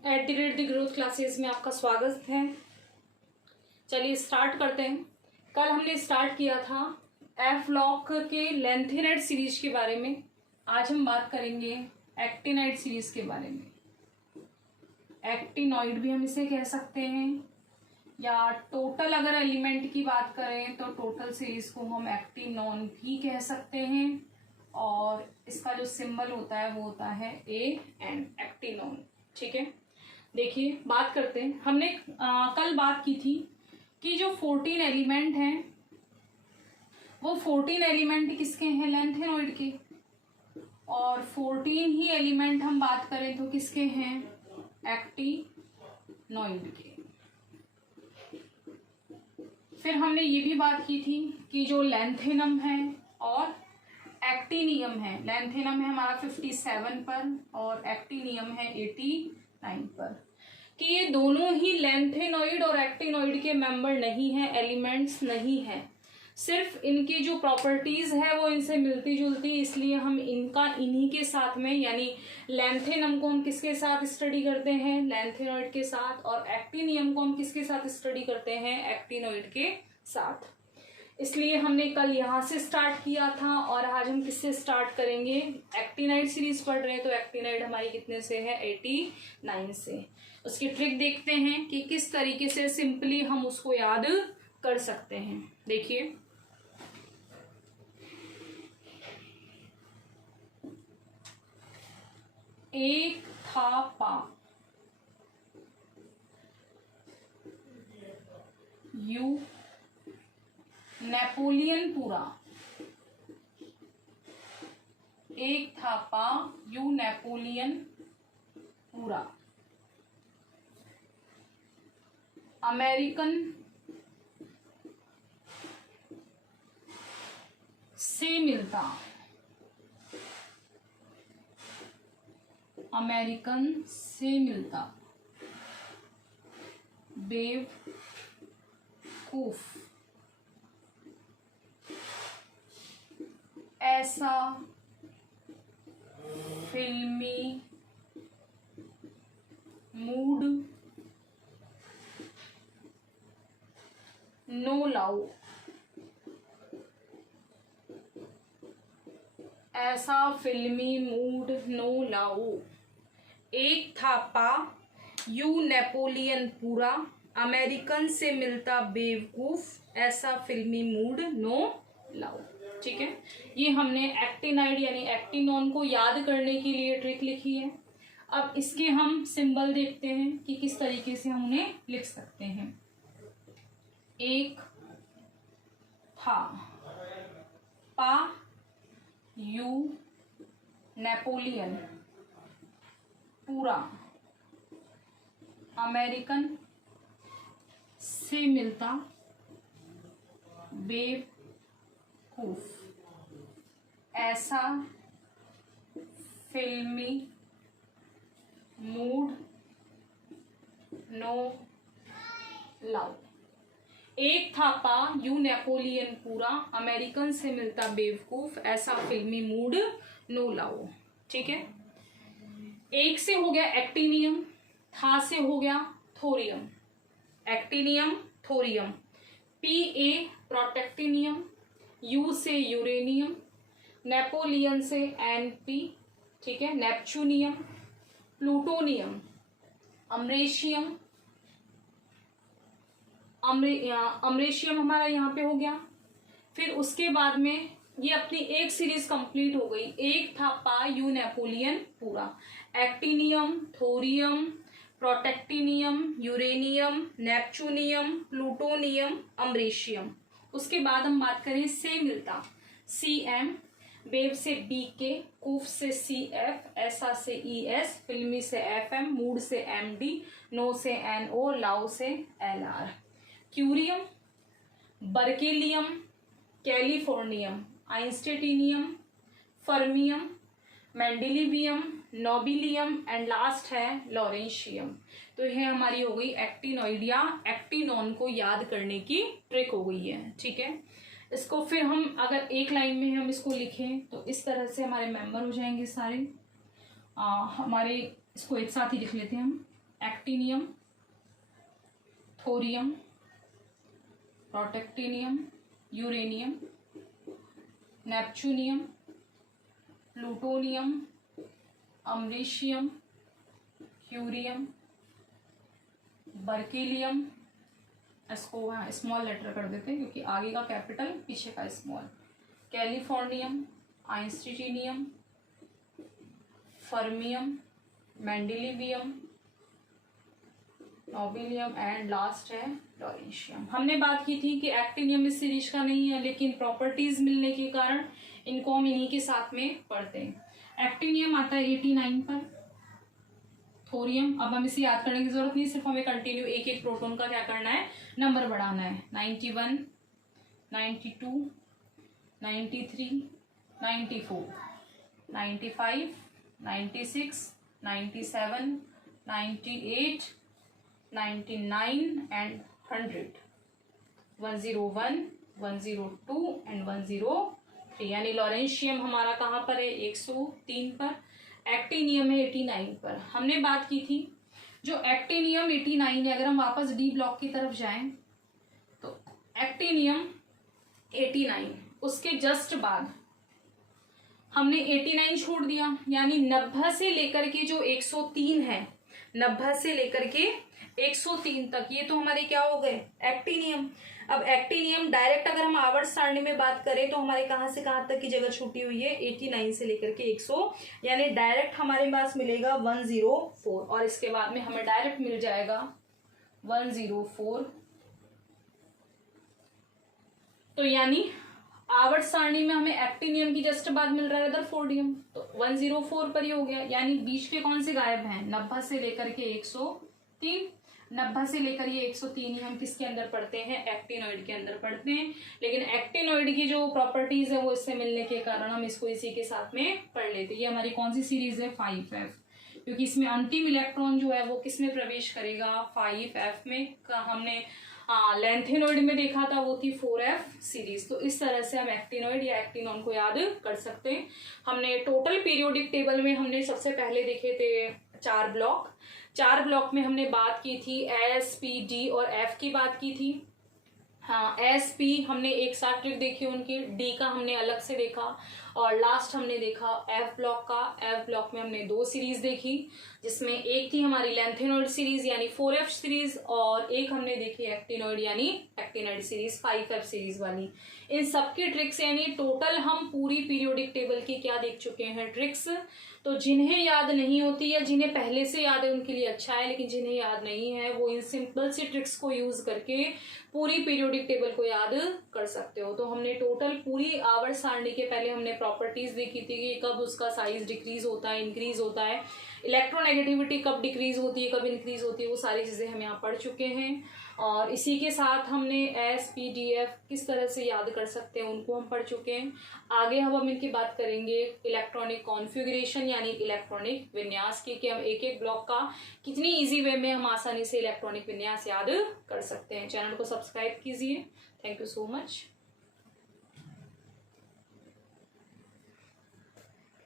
@ Growth classes में आपका स्वागत है। चलिए स्टार्ट करते हैं। कल हमने स्टार्ट किया था एफ-लॉक के लेंथेनाइड सीरीज के बारे में। आज हम बात करेंगे एक्टिनाइड सीरीज के बारे में। एक्टिनॉइड भी हम इसे कह सकते हैं, या टोटल अगर एलिमेंट की बात करें तो टोटल सीरीज को हम एक्टिनॉन भी कह सकते हैं, और इसका जो सिंबल होता है वो होता है AN, एक्टिनॉन। ठीक है, देखिए बात करते हैं। हमने कल बात की थी कि जो 14 एलिमेंट हैं वो 14 एलिमेंट किसके हैं? लेंथेनॉइड के। और 14 ही एलिमेंट हम बात करें तो किसके हैं? एक्टिनॉइड के। फिर हमने ये भी बात की थी कि जो लेंथेनम है और एक्टिनियम है, लेंथेनम है हमारा 57 पर और एक्टिनियम है 89 पर, कि ये दोनों ही लेंथेनॉइड और एक्टिनॉइड के मेंबर नहीं है, एलिमेंट्स नहीं है। सिर्फ इनकी जो प्रॉपर्टीज है वो इनसे मिलती जुलती, इसलिए हम इनका इन्हीं के साथ में, यानी लेंथेनम को हम किसके साथ स्टडी करते हैं? लेंथेनॉइड के साथ। और एक्टिनियम को हम किसके साथ स्टडी करते हैं? एक्टिनॉइड के साथ। इसलिए हमने कल यहाँ से स्टार्ट किया था और आज हम किससे स्टार्ट करेंगे? एक्टिनाइड सीरीज पढ़ रहे हैं तो एक्टिनाइड हमारी कितने से है? 89 से। उसकी ट्रिक देखते हैं कि किस तरीके से सिंपली हम उसको याद कर सकते हैं। देखिए, एक था पा, यू नेपोलियन पूरा। एक था पा, यू नेपोलियन पूरा। अमेरिकन से मिलता, अमेरिकन से मिलता बेवकूफ। ऐसा फिल्मी मूड नो लाओ। ऐसा फिल्मी मूड नो लाओ। एक था पा, यू नेपोलियन पूरा। अमेरिकन से मिलता बेवकूफ। ऐसा फिल्मी मूड नो लाओ। ठीक है, ये हमने एक्टिनाइड यानी एक्टिनॉन को याद करने के लिए ट्रिक लिखी है। अब इसके हम सिंबल देखते हैं कि किस तरीके से हम उन्हें लिख सकते हैं। एक था पा, यू नेपोलियन पूरा। अमेरिकन से मिलता बेवकूफ। ऐसा फिल्मी मूड नो लाओ। एक था पा, यू नेपोलियन पूरा। अमेरिकन से मिलता बेवकूफ। ऐसा फिल्मी मूड नो लाओ। ठीक है, एक से हो गया एक्टिनियम, था से हो गया thorium. Actinium, thorium. Pa protactinium, you से यूरेनियम, नेपोलियन से Np। ठीक है, नेपच्यूनियम, प्लूटोनियम, अमरेशियम। अमरेशियम हमारा यहाँ पे हो गया। फिर उसके बाद में ये अपनी एक सीरीज कंप्लीट हो गई। एक था पा, यू नेपोलियन पूरा। Actinium, thorium, protactinium, uranium, neptunium, plutonium, americium. उसके बाद हम बात करें से मिलता, Cm, बेव से Bk, कूफ से Cf, ऐसा से Es, फिल्मी से Fm, मूड से Md, नो से No, लाओ से Lr। Curium, berkelium, californium, einsteinium, fermium, mendelevium, nobelium and last है लॉरेंशियम। तो यह हमारी हो गई एक्टिनॉइड या एक्टिनॉन को याद करने की ट्रिक हो गई है। ठीक है, इसको फिर हम अगर एक लाइन में हम इसको लिखें तो इस तरह से हमारे मेंबर हो जाएंगे सारे। हमारे इसको एक साथ ही लिख लेते हैं हम। Actinium, thorium, protactinium, uranium, neptunium, plutonium, americium, curium, berkelium, इसको वहाँ स्मॉल लेटर कर देते हैं क्योंकि आगे का कैपिटल पीछे का small, californium, einsteinium, fermium, mendelevium, nobelium and last है लॉरेंशियम। हमने बात की थी कि एक्टिनियम इस सीरीज का नहीं है, लेकिन प्रॉपर्टीज मिलने के कारण इनको हम इन्हीं के साथ में पढ़ते हैं। एक्टिनियम आता है 89 पर, थोरियम, अब हम इसे याद करने की जरूरत नहीं, सिर्फ हमें कंटिन्यू एक एक प्रोटॉन का क्या करना है, नंबर बढ़ाना है। 91, 92, 93, 94, 95, 96, 97, 98, 99 एंड 100, 101, 102 एंड 103, यानी लॉरेंशियम हमारा कहाँ पर है, 103 पर। एक्टिनियम है 89 पर। हमने बात की थी जो एक्टिनियम 89 है, अगर हम वापस डी ब्लॉक की तरफ जाएं तो एक्टिनियम 89, उसके जस्ट बाद हमने 89 छोड़ दिया, यानी 90 से लेकर के जो 103 है, 90 से लेकर के 103 तक, ये तो हमारे क्या हो गए, एक्टिनियम। अब एक्टिनियम डायरेक्ट अगर हम आवर्त सारणी में बात करें तो हमारे कहाँ से कहाँ तक की जगह छूटी हुई है, 89 से लेकर के 100, यानी डायरेक्ट हमारे पास मिलेगा 104, और इसके बाद में हमें डायरेक्ट मिल जाएगा 104। तो यानी आवर्त सारणी में हमें एक्टिनियम की जस्ट बाद मिल रहा है रदरफोर्डियम, तो 104 पर ही हो गया, यानी बीच के कौन से गायब हैं, 90 से लेकर के 103, 90 से लेकर ये 103 ही हम किसके अंदर पढ़ते हैं, एक्टिनॉइड के अंदर पढ़ते हैं। लेकिन एक्टिनॉइड की जो प्रॉपर्टीज है वो इससे मिलने के कारण हम इसको इसी के साथ में पढ़ लेते हैं। ये हमारी कौन सी सीरीज है, 5F, क्योंकि इसमें अंतिम इलेक्ट्रॉन जो है वो किस में प्रवेश करेगा, 5F में। हमने लेंथेनॉइड में देखा था, वो थी 4F सीरीज। तो इस तरह से हम एक्टिनॉइड या एक्टिनॉन को याद कर सकते हैं। हमने टोटल पीरियोडिक टेबल में हमने सबसे पहले देखे थे 4 ब्लॉक। 4 ब्लॉक में हमने बात की थी एस, पी, डी और एफ की बात की थी। हाँ, एस, पी हमने एक साथ ट्रिक देखी उनकी, डी का हमने अलग से देखा, और लास्ट हमने देखा एफ ब्लॉक का। एफ ब्लॉक में हमने 2 सीरीज देखी, जिसमें एक थी हमारी लेंथेनॉइड सीरीज यानी 4F सीरीज, और एक हमने देखी एक्टिनॉइड यानी एक्टिनॉइड सीरीज 5F सीरीज वाली। इन सबकी ट्रिक्स यानी टोटल हम पूरी पीरियोडिक टेबल की क्या देख चुके हैं, ट्रिक्स। तो जिन्हें याद नहीं होती या जिन्हें पहले से याद है उनके लिए अच्छा है, लेकिन जिन्हें याद नहीं है वो इन सिंपल सी ट्रिक्स को यूज करके पूरी पीरियोडिक टेबल को याद कर सकते हो। तो हमने टोटल पूरी आवर्त सारणी के पहले हमने प्रॉपर्टीज देखी थी कि कब उसका साइज डिक्रीज होता है, इंक्रीज होता है, इलेक्ट्रोनेगेटिविटी कब डिक्रीज होती है, कब इंक्रीज होती है, वो सारी चीजें हम यहाँ पढ़ चुके हैं। और इसी के साथ हमने एस, पी, डी, एफ किस तरह से याद कर सकते हैं उनको हम पढ़ चुके हैं। आगे हम इनकी बात करेंगे इलेक्ट्रॉनिक कॉन्फ़िगरेशन यानी इलेक्ट्रॉनिक विन्यास की, कि हम एक एक ब्लॉक का कितनी इजी वे में हम आसानी से इलेक्ट्रॉनिक विन्यास याद कर सकते हैं। चैनल को सब्सक्राइब कीजिए। Thank you so much.